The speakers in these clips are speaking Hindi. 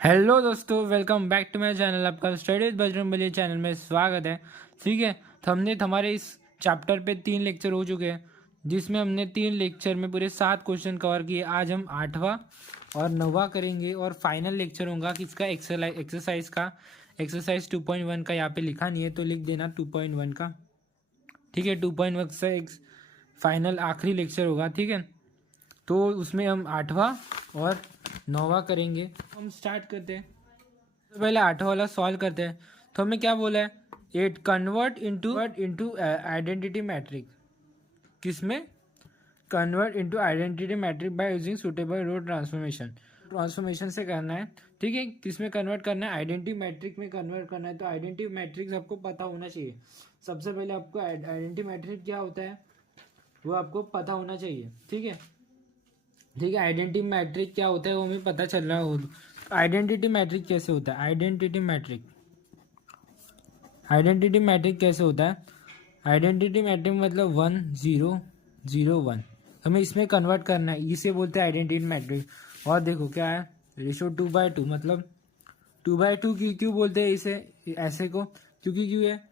हेलो दोस्तों, welcome back to my channel. आपका स्टडीज बजरंगबली चैनल में स्वागत है। ठीक है, तो हमने हमारे इस चैप्टर पे 3 लेक्चर हो चुके हैं, जिसमें हमने 3 लेक्चर में पूरे 7 क्वेश्चन कवर किए। आज हम 8वां और 9वां करेंगे और फाइनल लेक्चर होगा किसका, एक्सरसाइज का। एक्सरसाइज 2.1 का यहाँ पे लिखा नहीं है तो लिख देना 2.1 का। ठीक है, 2.1 से एक फाइनल आखिरी लेक्चर होगा। ठीक है, तो उसमें हम 8वां और 9वां करेंगे। हम स्टार्ट करते हैं। तो पहले 8वां वाला सॉल्व करते हैं। तो हमें क्या बोला है, it convert into identity matrix. किसमें? Convert into identity matrix by using suitable row transformation. Transformation से करना है। ठीक है, किसमें कन्वर्ट करना है? आइडेंटिटी मैट्रिक में कन्वर्ट करना है। तो आइडेंटिटी मैट्रिक्स आपको पता होना चाहिए। सबसे पहले आपको आइडेंटिटी मैट्रिक क्या होता है वो आपको पता होना चाहिए। ठीक है, ठीक है, आइडेंटिटी मैट्रिक क्या होता है वो हमें पता चल रहा हो। आइडेंटिटी मैट्रिक कैसे होता है? आइडेंटिटी मैट्रिक कैसे होता है? आइडेंटिटी मैट्रिक मतलब 1 0 0 1। हमें इसमें कन्वर्ट करना है, इसे बोलते हैं आइडेंटिटी मैट्रिक। और देखो क्या है, रेशो 2/2, मतलब 2/2 क्यों बोलते हैं इसे, ऐसे को? क्योंकि क्यों है,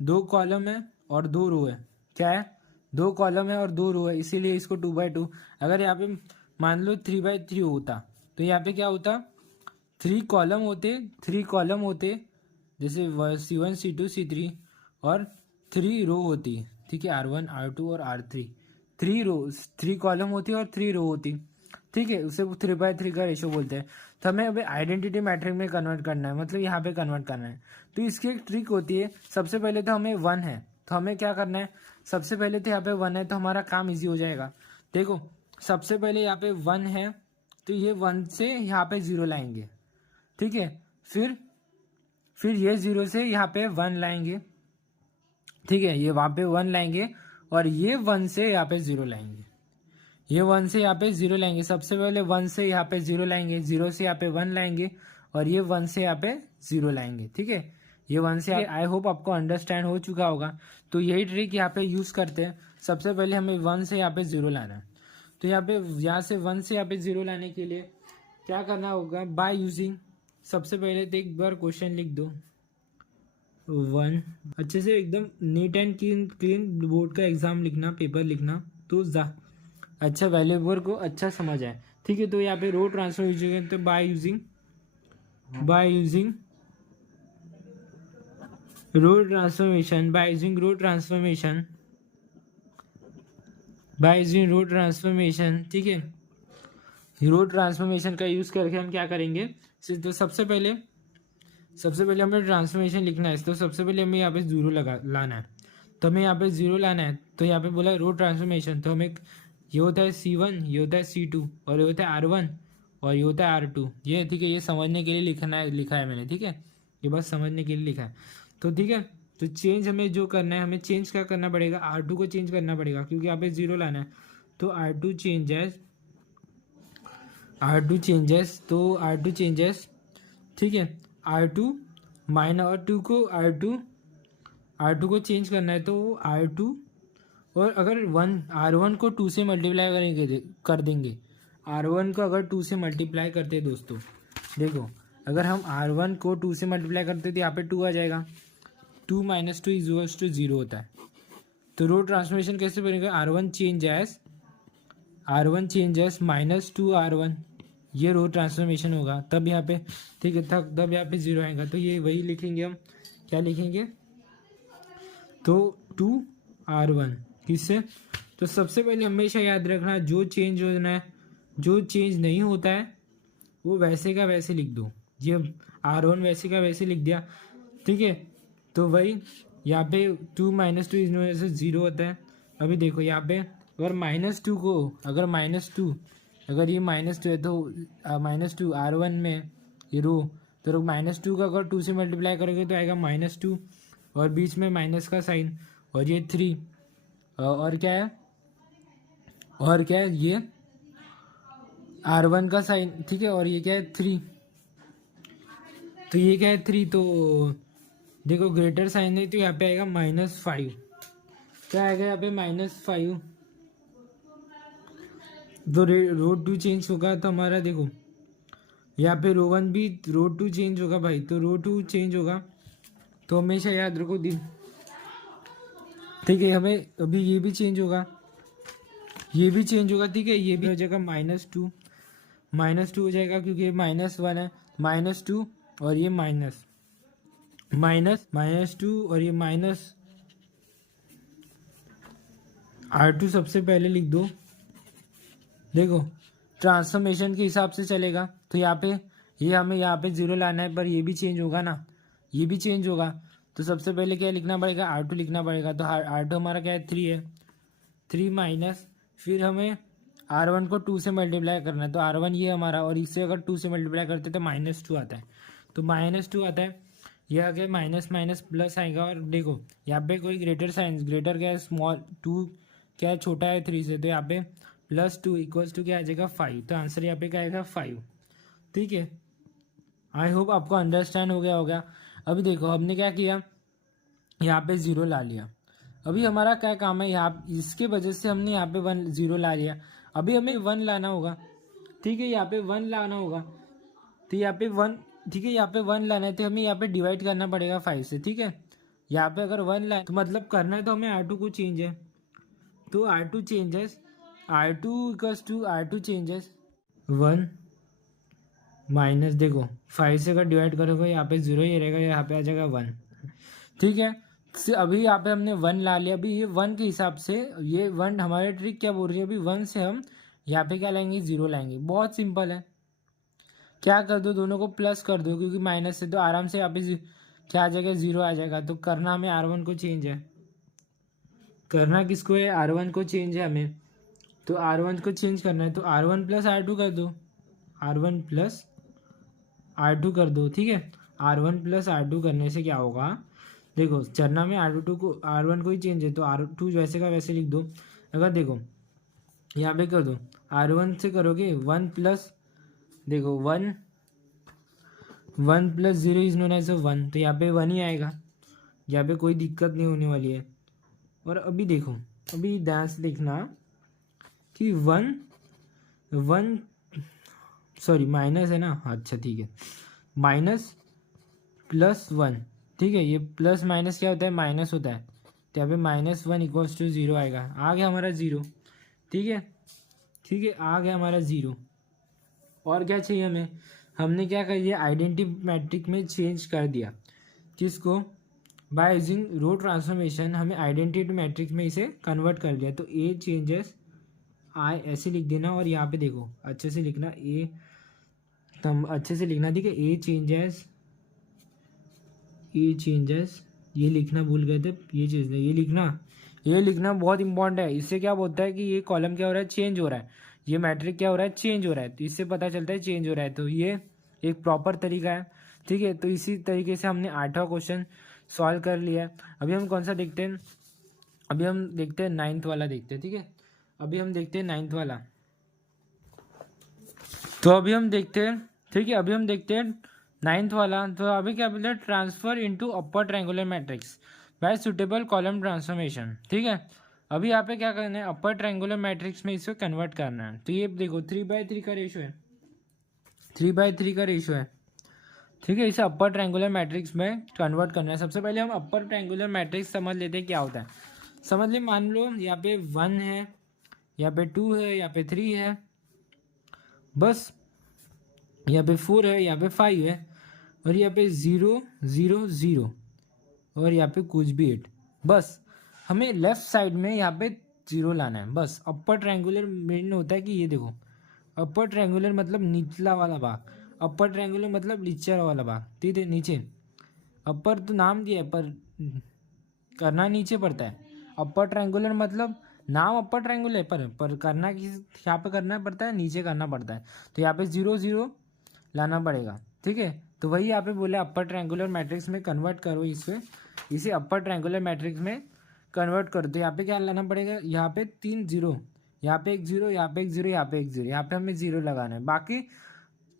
2 कॉलम है और 2 रो है। क्या है? 2 कॉलम है और 2 रो है, इसीलिए इसको 2/2। अगर यहाँ पे मान लो 3/3 होता तो यहाँ पे क्या होता, 3 कॉलम होते, जैसे C1 C2 C3, और 3 रो होती। ठीक है, R1 R2 और R3। 3 कॉलम होती और 3 रो होती। ठीक है, उसे 3/3 का रेशो बोलते हैं। तो हमें अभी आइडेंटिटी मैट्रिक में कन्वर्ट करना है, मतलब यहाँ पे कन्वर्ट करना है। तो इसकी एक ट्रिक होती है। सबसे पहले तो हमें 1 है तो हमें क्या करना है, सबसे पहले तो यहाँ पे 1 है तो हमारा काम इजी हो जाएगा। देखो, सबसे पहले यहाँ पे 1 है तो ये 1 से यहाँ पे 0 लाएंगे। ठीक है, फिर ये 0 से यहाँ पे 1 लाएंगे। ठीक है, ये वहाँ पे 1 लाएंगे और ये 1 से यहाँ पे 0 लाएंगे। ये 1 से यहाँ पे 0 लाएंगे। सबसे पहले 1 से यहाँ पे 0 लाएंगे, 0 से यहाँ पे 1 लाएंगे और ये 1 से यहाँ पे 0 लाएंगे। ठीक है, ये 1 से, आई होप आपको अंडरस्टैंड हो चुका होगा। तो यही ट्रिक यहाँ पे यूज़ करते हैं। सबसे पहले हमें 1 से यहाँ पे 0 लाना है। तो यहाँ से 1 से यहाँ पे 0 लाने के लिए क्या करना होगा, बाय यूजिंग, सबसे पहले तो एक बार क्वेश्चन लिख दो 1। अच्छे से एकदम नीट एंड क्लीन बोर्ड का एग्जाम लिखना, पेपर लिखना, तो अच्छा वैल्यूएबल को अच्छा समझ आए। ठीक है, तो यहाँ पे रो ट्रांसफर यूज करें तो बाय यूजिंग रो ट्रांसफॉर्मेशन। ठीक है, रो ट्रांसफॉर्मेशन का यूज करके हम क्या करेंगे, तो सबसे पहले हमें ट्रांसफॉर्मेशन लिखना है। तो सबसे पहले हमें यहाँ पे 0 लाना है। तो हमें यहाँ पे 0 लाना है, तो यहाँ पे बोला रो ट्रांसफॉर्मेशन। तो हमें ये होता है C1, ये होता है C2 और ये होता है R1 और ये होता है R2। ये ठीक है, ये समझने के लिए लिखा है मैंने। ठीक है, ये बस समझने के लिए लिखा है। तो ठीक है, तो चेंज हमें जो करना है, हमें चेंज क्या करना पड़ेगा, R2 को चेंज करना पड़ेगा क्योंकि यहाँ पे 0 लाना है। तो R2 चेंजेस। ठीक है, R2 माइनस और 2 को R2 को चेंज करना है तो R2, और अगर R1 को 2 से मल्टीप्लाई कर देंगे, R1 को अगर 2 से मल्टीप्लाई करते हैं दोस्तों, देखो अगर हम R1 को 2 से मल्टीप्लाई करते तो यहाँ पे 2 आ जाएगा। 2 - 2 इज 0 होता है। तो रो ट्रांसफॉर्मेशन कैसे बनेगा, R1 चेंजेस -2R1, ये रो ट्रांसफॉर्मेशन होगा। तब यहाँ पे, ठीक है, तब यहाँ पे 0 आएगा। तो ये वही लिखेंगे हम, क्या लिखेंगे, तो 2R1 किससे। तो सबसे पहले हमेशा याद रखना, जो चेंज होना है, जो चेंज नहीं होता है वो वैसे का वैसे लिख दो। ये R1 वैसे का वैसे लिख दिया। ठीक है, तो वही यहाँ पे 2 - 2 इस वजह से 0 होता है। अभी देखो यहाँ पे अगर -2 को, अगर ये -2 है तो -2 R1 में ये रो, तो -2 का अगर 2 से मल्टीप्लाई करोगे तो आएगा -2 और बीच में माइनस का साइन, और ये 3 और क्या है ये R1 का साइन। ठीक है, और ये क्या है 3, तो ये क्या है 3, तो देखो ग्रेटर साइन है तो यहाँ पे आएगा -5। क्या आएगा यहाँ पे -5। तो रो 2 चेंज होगा तो हमारा देखो यहाँ पे रो 1 भी रो 2 चेंज होगा भाई, तो रो 2 चेंज होगा, तो हमेशा याद रखो दिन, ठीक है। हमें अभी ये भी चेंज होगा, ये भी चेंज होगा, ठीक है। ये भी हो जाएगा -2, -2 हो जाएगा क्योंकि ये -1 है, -2 और ये -2 और ये R2 सबसे पहले लिख दो। देखो ट्रांसफॉर्मेशन के हिसाब से चलेगा, तो यहाँ पे ये हमें यहाँ पे 0 लाना है, पर ये भी चेंज होगा ना, ये भी चेंज होगा, तो सबसे पहले क्या लिखना पड़ेगा, R2 लिखना पड़ेगा। तो R2 हमारा क्या है 3 है, 3 माइनस, फिर हमें R1 को 2 से मल्टीप्लाई करना है, तो R1 ये हमारा, और इससे अगर 2 से मल्टीप्लाई करते तो -2 आता है, तो -2 आता है। यह आगे माइनस माइनस प्लस आएगा, और देखो यहाँ पे कोई ग्रेटर साइंस, ग्रेटर क्या है, स्मॉल 2 क्या है, छोटा है 3 से, तो यहाँ पे +2 इक्वल्स टू क्या आ जाएगा 5, तो आंसर यहाँ पे क्या आएगा 5, ठीक है। आई होप आपको अंडरस्टैंड हो गया होगा। अभी देखो हमने क्या किया, यहाँ पे 0 ला लिया, अभी हमारा क्या काम है, यहाँ इसके वजह से हमने यहाँ पे 0 ला लिया, अभी हमें 1 लाना होगा, ठीक है। यहाँ पे 1 लाना होगा, तो यहाँ पे 1, ठीक है, यहाँ पे 1 लाना है, तो हमें यहाँ पे डिवाइड करना पड़ेगा 5 से, ठीक है। यहाँ पे अगर 1 लाए तो मतलब करना है, तो हमें R2 को चेंज है, तो R2 changes, R2 equals to R2 changes 1 minus, देखो 5 से अगर डिवाइड करोगे यहाँ पे 0 ही रहेगा, यहाँ पे आ जाएगा 1, ठीक है। अभी यहाँ पे हमने 1 ला लिया, अभी ये 1 के हिसाब से, ये 1 हमारे ट्रिक क्या बोल रही है, अभी 1 से हम यहाँ पे क्या लाएंगे, 0 लाएंगे, बहुत सिंपल है। क्या कर दो, दोनों को प्लस कर दो, क्योंकि माइनस से तो आराम से यहाँ पे क्या आ जाएगा, 0 आ जाएगा। तो करना हमें R1 को चेंज है, करना किसको है, R1 को चेंज है हमें, तो R1 को चेंज करना है, तो R1 प्लस R2 कर दो, R1 प्लस R2 कर दो, ठीक है। R1 प्लस R2 करने से क्या होगा, देखो चरना में R2 को, R1 को ही चेंज है, तो R2 वैसे का वैसे लिख दो। अगर देखो यहाँ पे कर दो, R1 से करोगे 1 प्लस, देखो 1 प्लस 0 इज नोन एज 1, तो यहाँ पे 1 ही आएगा, यहाँ पे कोई दिक्कत नहीं होने वाली है। और अभी देखो, अभी ध्यान से देखना कि 1 सॉरी माइनस है ना, अच्छा ठीक है, माइनस +1, ठीक है। ये प्लस माइनस क्या होता है, माइनस होता है, तो यहाँ पे -1 इक्वल्स टू 0 आएगा, आ गया हमारा 0, ठीक है, ठीक है, आ गया हमारा 0। और क्या चाहिए हमें, हमने क्या कर दिया, आइडेंटिटी मैट्रिक में चेंज कर दिया, किसको, बाय यूजिंग रो ट्रांसफॉर्मेशन हमें आइडेंटिटी मैट्रिक्स में इसे कन्वर्ट कर दिया, तो A चेंजेस I ऐसे लिख देना, और यहाँ पे देखो अच्छे से लिखना, A तम अच्छे से लिखना, ठीक है, A चेंजेस ये लिखना भूल गए थे, ये चीज़ ये लिखना बहुत इंपॉर्टेंट है। इससे क्या बोलता है कि ये कॉलम क्या हो रहा है, चेंज हो रहा है, ये मैट्रिक क्या हो रहा है, चेंज हो रहा है, तो इससे पता चलता है चेंज हो रहा है, तो ये एक प्रॉपर तरीका है, ठीक है। तो इसी तरीके से हमने 8वां क्वेश्चन सॉल्व कर लिया है। अभी हम कौन सा देखते हैं, अभी हम देखते हैं 9th वाला देखते हैं, ठीक है। अभी हम देखते हैं 9th वाला, तो अभी हम देखते हैं, ठीक है, अभी हम देखते हैं 9th वाला। तो अभी क्या बोलते हैं, transfer into upper triangular matrix bye suitable column transformation, ठीक है। अभी यहाँ पे क्या करना है, अपर ट्रायंगुलर मैट्रिक्स में इसको कन्वर्ट करना है, तो ये देखो 3/3 का रेशो है, 3/3 का रेशो है, ठीक है। इसे अपर ट्रायंगुलर मैट्रिक्स में कन्वर्ट करना है। सबसे पहले हम अपर ट्रायंगुलर मैट्रिक्स समझ लेते हैं क्या होता है, समझ ले। मान लो यहाँ पे 1 है, यहाँ पे 2 है, यहाँ पे 3 है, बस यहाँ पे 4 है, यहाँ पे 5 है, और यहाँ पे 0 0 0, और यहाँ पे कुछ भी 8, बस हमें लेफ्ट साइड में यहाँ पे 0 लाना है, बस। अपर ट्रायंगुलर मीन होता है कि ये देखो, अपर ट्रायंगुलर मतलब निचला वाला भाग, अपर ट्रायंगुलर मतलब नीचे वाला भाग, ठीक है, नीचे। अपर तो नाम दिया है, पर करना नीचे पड़ता है। अपर ट्रायंगुलर मतलब नाम अपर ट्रायंगुलर है, पर करना किस यहाँ पे करना पड़ता है, नीचे करना पड़ता है, तो यहाँ पे 0 0 लाना पड़ेगा, ठीक है। तो वही यहाँ पे बोला अपर ट्रायंगुलर मैट्रिक्स में कन्वर्ट करो, इसे अपर ट्रायंगुलर मैट्रिक्स में कन्वर्ट कर दो। यहाँ पे क्या लाना पड़ेगा, यहाँ पे 3 0, यहाँ पे 1 0, यहाँ पे 1 0, यहाँ पे 1 0, यहाँ पे हमें 0 लगाना है। बाकी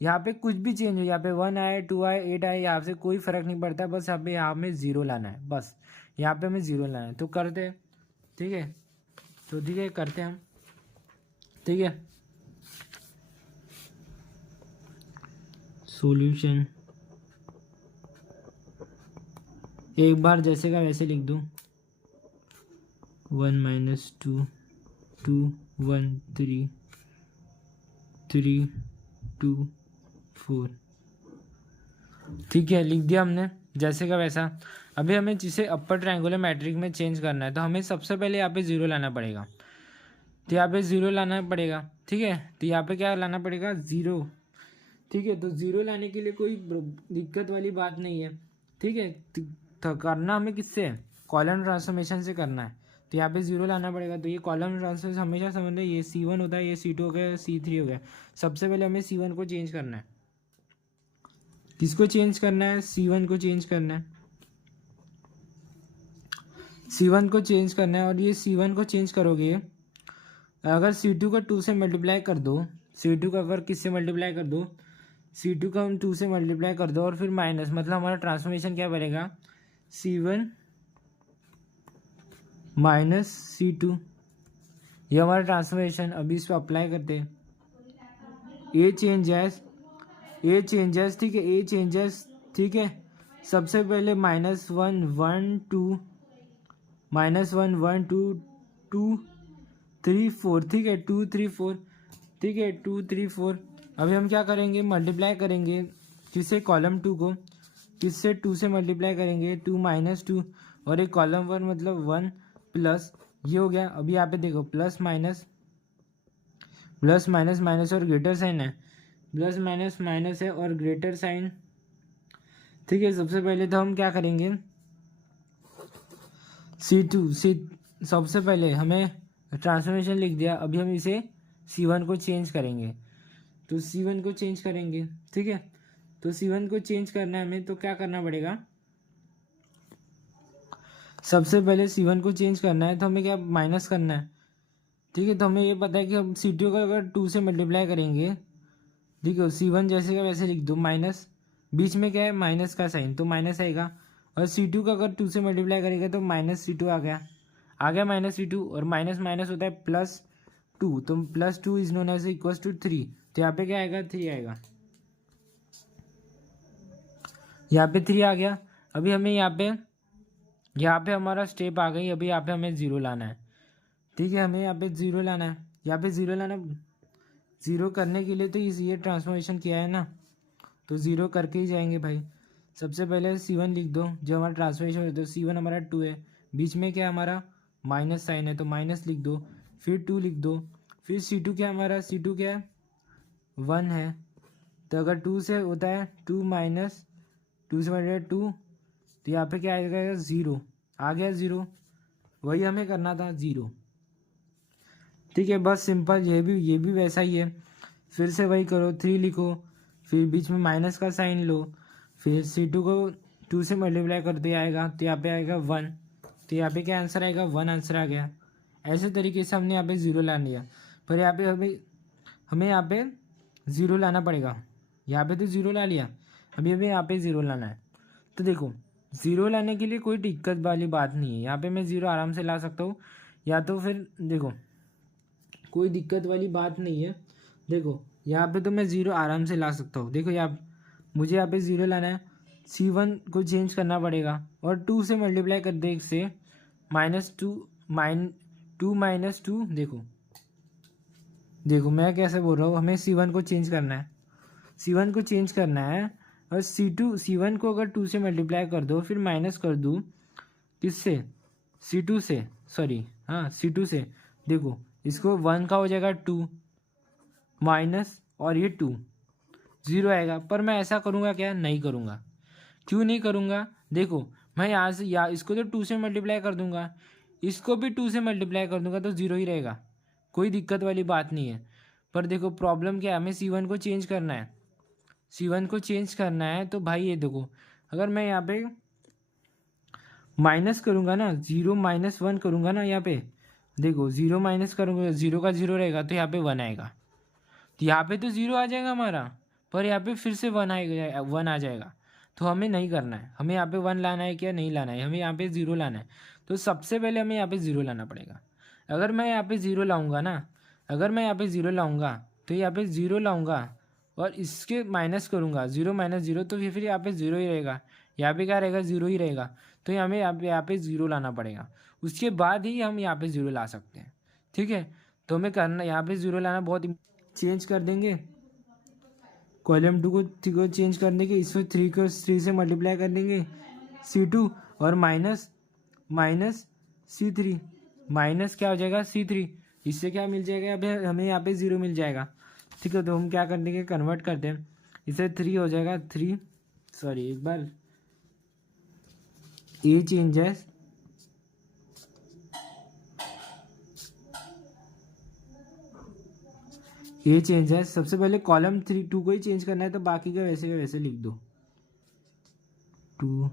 यहाँ पे कुछ भी चेंज हो, यहाँ पे 1 आए 2 आए 8 आए, यहाँ से कोई फर्क नहीं पड़ता, बस यहाँ में 0 लाना है, बस यहाँ पे हमें 0 लाना है। तो करते हैं, ठीक है, तो ठीक है करते हैं हम, ठीक है। सॉल्यूशन एक बार जैसे का वैसे लिख दूँ, 1 - 2 2 1 3 3 2 4। ठीक है, लिख दिया हमने जैसे का वैसा। अभी हमें जिसे अपर ट्रायंगुलर मैट्रिक्स में चेंज करना है, तो हमें सबसे पहले यहाँ पे ज़ीरो लाना पड़ेगा। तो यहाँ पे ज़ीरो लाना पड़ेगा, ठीक है। तो यहाँ पे क्या लाना पड़ेगा, ज़ीरो, ठीक है। तो ज़ीरो लाने के लिए कोई दिक्कत वाली बात नहीं है, ठीक है। तो करना हमें किससे है, कॉलम ट्रांसफॉर्मेशन से करना है। तो यहाँ पे ज़ीरो लाना पड़ेगा। तो ये कॉलम ट्रांसफॉर्मेशन हमेशा समझ रहे, ये C1 होता है, ये C2 हो गया, C3 हो गया। सबसे पहले हमें C1 को चेंज करना है। किसको चेंज करना है, C1 को चेंज करना है, C1 को चेंज करना है। और ये C1 को चेंज करोगे, अगर C2 को 2 से मल्टीप्लाई कर दो, C2 का अगर किससे मल्टीप्लाई कर दो, C2 का हम 2 से मल्टीप्लाई कर दो और फिर माइनस, मतलब हमारा ट्रांसफॉर्मेशन क्या बनेगा, C1 माइनस C2। ये हमारा ट्रांसफॉर्मेशन। अभी इस पर अप्लाई करते हैं, ए चेंजेस, ठीक है, ए चेंजेस, ठीक है। सबसे पहले -1 1 2 -1 1 2 2 3 4, ठीक है, 2 3 4, ठीक है, 2 3 4। अभी हम क्या करेंगे, मल्टीप्लाई करेंगे किससे, कॉलम 2 को, किससे, 2 से मल्टीप्लाई करेंगे, 2 - 2 और एक कॉलम 1 मतलब 1 प्लस, ये हो गया। अभी यहाँ पे देखो प्लस माइनस माइनस और ग्रेटर साइन है, प्लस माइनस माइनस है और ग्रेटर साइन, ठीक है। सबसे पहले तो हम क्या करेंगे, C2 से सबसे पहले हमें ट्रांसफॉर्मेशन लिख दिया। अभी हम इसे C1 को चेंज करेंगे, तो C1 को चेंज करेंगे, ठीक है। तो C1 को चेंज करना है हमें, तो क्या करना पड़ेगा, सबसे पहले C1 को चेंज करना है तो हमें क्या माइनस करना है, ठीक है। तो हमें ये पता है कि हम C2 को अगर 2 से मल्टीप्लाई करेंगे, ठीक है, C1 जैसे का वैसे लिख दो, माइनस, बीच में क्या है माइनस का साइन, तो माइनस आएगा। और C2 का अगर 2 से मल्टीप्लाई करेंगे तो -C2 आ गया -C2। और माइनस माइनस होता है +2, तो +2 is known as equal to 3। तो यहाँ पे क्या आएगा, 3 आएगा, यहाँ पे 3 आ गया। अभी हमें यहाँ पे हमारा स्टेप आ गई। अभी यहाँ पे हमें ज़ीरो लाना है, ठीक है, हमें यहाँ पे ज़ीरो लाना है। यहाँ पे ज़ीरो लाना, ज़ीरो करने के लिए तो ये ट्रांसफॉर्मेशन किया है ना, तो ज़ीरो करके ही जाएंगे भाई। सबसे पहले C1 लिख दो, जो हमारा ट्रांसफॉर्मेशन है, तो C1 हमारा 2 है, बीच में क्या हमारा माइनस साइन है, तो माइनस लिख दो, फिर 2 लिख दो, फिर C2 क्या हमारा, C2 क्या है 1 है। तो अगर 2 से होता है 2 माइनस 2 से मल्टीप्लाई 2, तो यहाँ पे क्या आएगा, ज़ीरो आ गया, ज़ीरो, वही हमें करना था, ज़ीरो, ठीक है। बस सिंपल, ये भी वैसा ही है। फिर से वही करो, 3 लिखो, फिर बीच में माइनस का साइन लो, फिर C2 को 2 से मल्टीप्लाई कर दिया आएगा, तो यहाँ पे आएगा 1। तो यहाँ पे क्या आंसर आएगा, 1 आंसर आ गया। ऐसे तरीके से हमने यहाँ पे ज़ीरो ला लिया, पर यहाँ पे हमें यहाँ पे ज़ीरो लाना पड़ेगा। यहाँ पे तो ज़ीरो ला लिया, अभी हमें यहाँ पे ज़ीरो लाना है। तो देखो, ज़ीरो लाने के लिए कोई दिक्कत वाली बात नहीं है, यहाँ पे मैं ज़ीरो आराम से ला सकता हूँ, या तो फिर देखो कोई दिक्कत वाली बात नहीं है। देखो यहाँ पे तो मैं ज़ीरो आराम से ला सकता हूँ। देखो मुझे यहाँ पे ज़ीरो लाना है, C1 को चेंज करना पड़ेगा और 2 से मल्टीप्लाई कर दे, से -2 -2। देखो मैं कैसे बोल रहा हूँ, हमें C1 को चेंज करना है, C1 को चेंज करना है। और C1 को अगर 2 से मल्टीप्लाई कर दो, फिर माइनस कर दूँ किससे, C2 से, सॉरी हाँ C2 से। देखो इसको 1 का हो जाएगा 2 माइनस, और ये 2 ज़ीरो आएगा। पर मैं ऐसा करूँगा क्या, नहीं करूँगा। क्यों नहीं करूँगा, देखो मैं यहाँ से इसको तो 2 से मल्टीप्लाई कर दूँगा, इसको भी 2 से मल्टीप्लाई कर दूँगा, तो ज़ीरो ही रहेगा, कोई दिक्कत वाली बात नहीं है। पर देखो प्रॉब्लम क्या है, हमें C1 को चेंज करना है, C1 को चेंज करना है। तो भाई ये देखो, अगर मैं यहाँ पे माइनस करूँगा ना, 0 - 1 करूँगा ना, यहाँ पे देखो 0 माइनस करूँगा, 0 का 0 रहेगा, तो यहाँ पे 1 आएगा। तो यहाँ पे तो 0 आ जाएगा हमारा, पर यहाँ पे फिर से 1 आएगा, 1 आ जाएगा। तो हमें नहीं करना है, हमें यहाँ पे 1 लाना है, क्या नहीं लाना है, हमें यहाँ पे 0 लाना है। तो सबसे पहले हमें यहाँ पे 0 लाना पड़ेगा। अगर मैं यहाँ पे 0 लाऊंगा ना, अगर मैं यहाँ पे 0 लाऊंगा, तो यहाँ पे 0 लाऊंगा और इसके माइनस करूँगा, 0 माइनस 0, तो फिर यहाँ पे 0 ही रहेगा, यहाँ पे क्या रहेगा, 0 ही रहेगा। तो हमें यहाँ पे 0 लाना पड़ेगा, उसके बाद ही हम यहाँ पे 0 ला सकते हैं। ठीक है, तो हमें करना यहाँ पे 0 लाना बहुत, चेंज कर देंगे कॉलम 2 को चेंज करने के, इसमें 3 से मल्टीप्लाई कर देंगे C2 और माइनस C3, माइनस क्या हो जाएगा C3, इससे क्या मिल जाएगा, अभी हमें यहाँ पे 0 मिल जाएगा। ठीक है, तो हम क्या कर देंगे, कन्वर्ट करते हैं, इसे 3 हो जाएगा, 3 सॉरी एक बार ए चेंजेस सबसे पहले कॉलम 2 को ही चेंज करना है, तो बाकी का वैसे लिख दो 2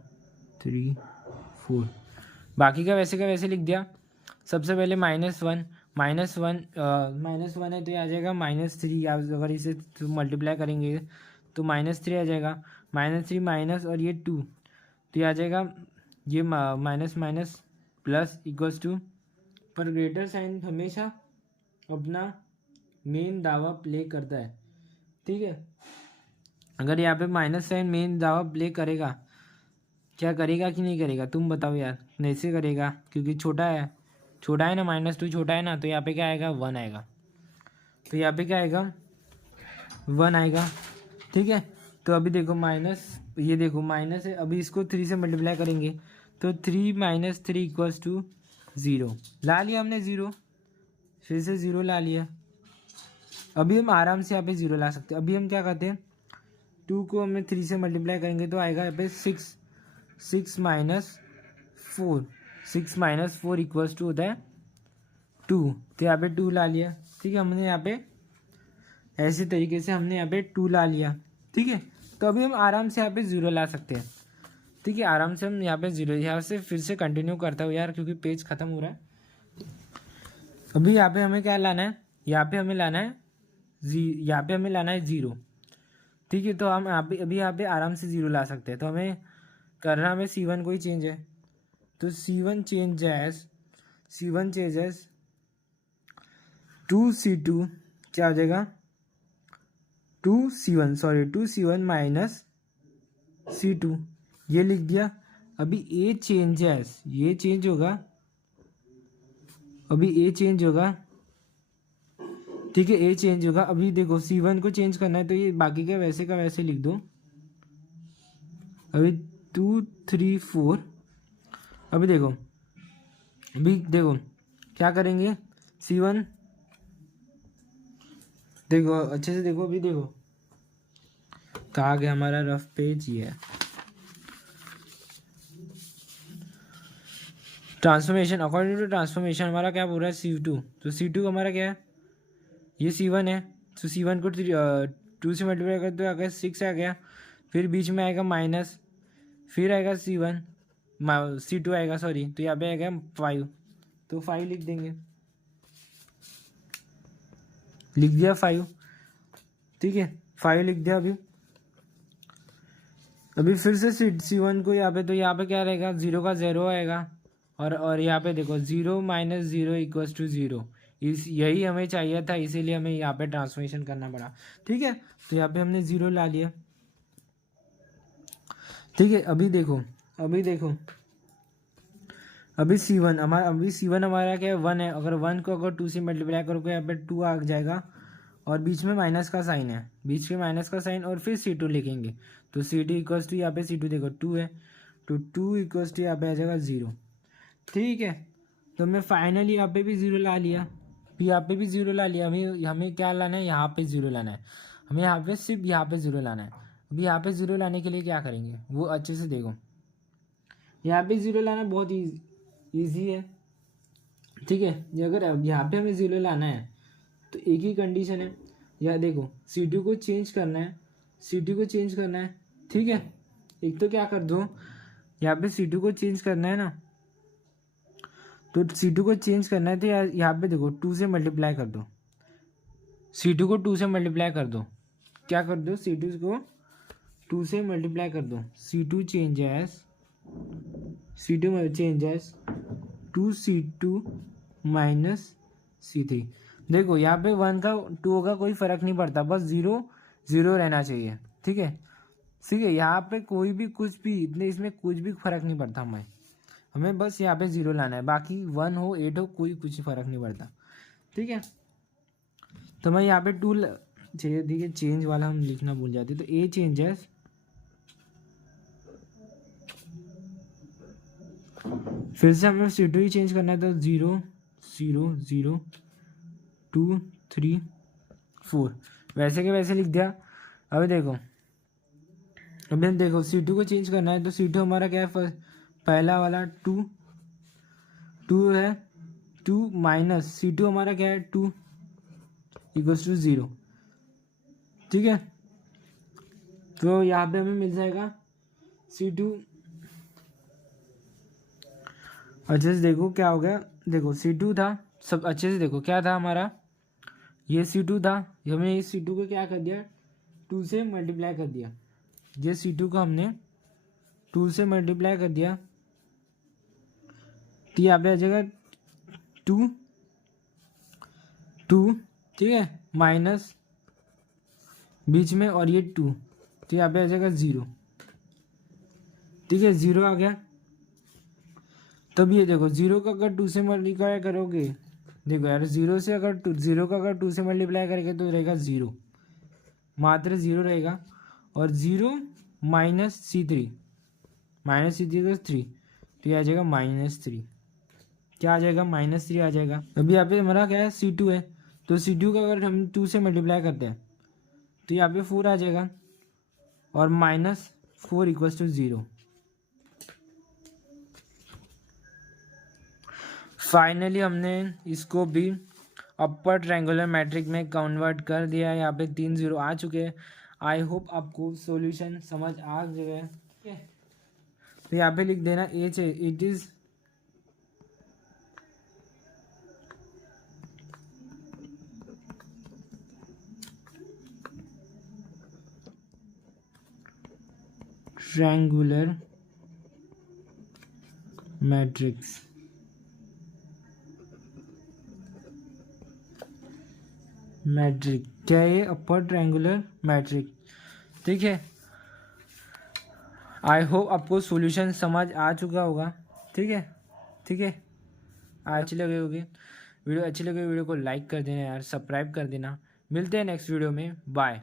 3 4, बाकी का वैसे लिख दिया। सबसे पहले माइनस वन है तो ये आ जाएगा -3, अगर इसे मल्टीप्लाई करेंगे तो -3 आ जाएगा, -3 माइनस और ये 2, तो ये आ जाएगा, ये minus minus plus equals to, पर ग्रेटर साइन हमेशा अपना मेन दावा प्ले करता है। ठीक है, अगर यहाँ पे माइनस साइन मेन दावा प्ले करेगा, क्या करेगा कि नहीं करेगा, तुम बताओ यार। नहीं से करेगा, क्योंकि छोटा है ना, -2 छोटा है ना, तो यहाँ पे क्या आएगा, 1 आएगा, तो यहाँ पे क्या आएगा, 1 आएगा। ठीक है, तो अभी देखो माइनस, ये देखो माइनस है, अभी इसको 3 से मल्टीप्लाई करेंगे, तो 3 - 3 इक्वल्स टू 0, ला लिया हमने 0, फिर से 0 ला लिया। अभी हम आराम से यहाँ पे 0 ला सकते हैं। अभी हम क्या करते हैं, 2 को हमें 3 से मल्टीप्लाई करेंगे तो आएगा यहाँ पे 6 - 4 इक्वल्स टू होता है 2, तो यहाँ पे 2 ला लिया। ठीक है, हमने यहाँ पे ऐसे तरीके से हमने यहाँ पे 2 ला लिया। ठीक है, तो अभी हम आराम से यहाँ पे 0 ला सकते हैं। ठीक है, आराम से हम यहाँ पे 0, यहाँ से फिर से कंटिन्यू करता हूँ यार, क्योंकि पेज खत्म हो रहा है। अभी यहाँ पे हमें क्या लाना है, यहाँ पे हमें लाना है 0। ठीक है, तो हम अभी यहाँ पे आराम से 0 ला सकते हैं। तो हमें करना, हमें C1 को ही चेंज है, तो C1 चेंजेस 2C2, क्या हो जाएगा, 2C1 माइनस C2, ये लिख दिया। अभी ये चेंज होगा, ठीक है, ए चेंज होगा। अभी देखो C1 को चेंज करना है, तो ये बाकी का वैसे लिख दो। अभी 2 3 4, अभी देखो क्या करेंगे, C1 देखो अच्छे से देखो, अभी देखो कहाँ गया हमारा रफ पेज, ही है ट्रांसफॉर्मेशन। अकॉर्डिंग टू ट्रांसफॉर्मेशन हमारा क्या बोल रहा है, C2, तो C2 हमारा क्या है, ये C1 है, तो C1 को 2 से मल्टीप्लाई कर दो, अगर 6 आ गया, फिर बीच में आएगा माइनस, फिर आएगा C2 आएगा, सॉरी, तो यहाँ पे आएगा 5, तो 5 लिख देंगे, लिख दिया 5। ठीक है, 5 लिख दिया। अभी फिर से C1 को यहाँ पे, तो यहाँ पे क्या रहेगा, 0 का 0 आएगा, और यहाँ पे देखो 0 - 0 इक्वल्स टू 0, यही हमें चाहिए था, इसीलिए हमें यहाँ पे ट्रांसफॉर्मेशन करना पड़ा। ठीक है, तो यहाँ पे हमने 0 ला लिया। ठीक है, अभी देखो अभी C1 हमारा क्या है, 1 है, अगर 1 को अगर 2 से मल्टीप्लाई करोगे, यहाँ पे 2 आ जाएगा, और बीच में माइनस का साइन है, और फिर C2 लिखेंगे, तो C2 इक्वल्स टू, यहाँ पे C2 देखो 2 है, तो 2 इक्वल्स टू यहाँ पे आ जाएगा 0। ठीक है, तो मैं फाइनली यहाँ पे भी 0 ला लिया, यहाँ पे भी 0 ला लिया। हमें क्या लाना है, यहाँ पे 0 लाना है, हमें यहाँ पे सिर्फ यहाँ पे 0 लाना है। अभी यहाँ पे 0 लाने के लिए क्या करेंगे, वो अच्छे से देखो, यहाँ पे 0 लाना बहुत ईजी है। ठीक है, अगर यहाँ पे हमें 0 लाना है, तो एक ही कंडीशन है, यहाँ देखो C2 को चेंज करना है, ठीक है, एक तो क्या कर दो, यहाँ पे C2 को चेंज करना है ना, तो C2 को चेंज करना है, तो यहाँ पे देखो 2 से मल्टीप्लाई कर दो, C2 को 2 से मल्टीप्लाई कर दो, क्या कर दो, C2 को 2 से मल्टीप्लाई कर दो, C2 changes 2C2 minus C3। देखो यहाँ पे 1 का 2 का कोई फ़र्क नहीं पड़ता, बस 0 0 रहना चाहिए। ठीक है, ठीक है, यहाँ पे कोई भी कुछ भी इतने इसमें कुछ भी फ़र्क नहीं पड़ता हमें बस यहाँ पे 0 लाना है, बाकी 1 हो 8 हो कोई कुछ फ़र्क नहीं पड़ता। ठीक है, तो मैं यहाँ पे टूल चाहिए, ठीक है, चेंज वाला हम लिखना भूल जाते, तो ए चेंजेस फिर से हमें C2 ही चेंज करना है, तो 0 0 0 2 3 4 वैसे के वैसे लिख दिया। अभी देखो, अभी हम देखो C2 को चेंज करना है, तो C2 हमारा क्या है, पहला वाला 2 है, 2 माइनस C2 हमारा क्या है 2 इक्वल्स टू 0। ठीक है, तो यहाँ पे हमें मिल जाएगा C2। अच्छे से देखो क्या हो गया, देखो C2 था, सब अच्छे से देखो क्या था हमारा, ये C2 था, हमने इस C2 को क्या कर दिया 2 से मल्टीप्लाई कर दिया, ये C2 को हमने 2 से मल्टीप्लाई कर दिया, तो यहाँ पे आ जाएगा 2 2, ठीक है, माइनस बीच में और ये 2, तो यहाँ पे आ जाएगा 0। ठीक है, 0 आ गया। तब ये देखो 0 का अगर 2 से मल्टीप्लाई करोगे, देखो यार 0 से अगर 0 का अगर 2 से मल्टीप्लाई करेंगे तो रहेगा 0, मात्र 0 रहेगा, और 0 माइनस C3 का 3, तो ये आ जाएगा -3। क्या आ जाएगा -3 आ जाएगा। अभी यहाँ पे हमारा क्या है C2 है, तो C2 का अगर हम 2 से मल्टीप्लाई करते हैं तो यहाँ पे 4 आ जाएगा, और -4 इक्वल्स टू 0। फाइनली हमने इसको भी अपर ट्रायंगुलर मैट्रिक में कन्वर्ट कर दिया है। यहाँ पे 3 0 आ चुके हैं। आई होप आपको सॉल्यूशन समझ आ गया है। ठीक है, तो यहाँ पे लिख देना एच है, it is triangular matrix. Matrix क्या है, अपर ट्रायंगुलर मैट्रिक। ठीक है, आई होप आपको सॉल्यूशन समझ आ चुका होगा। ठीक है, ठीक है, अच्छी लगे होगी वीडियो, अच्छी लगे वीडियो को लाइक कर देना यार, सब्सक्राइब कर देना। मिलते हैं नेक्स्ट वीडियो में, बाय।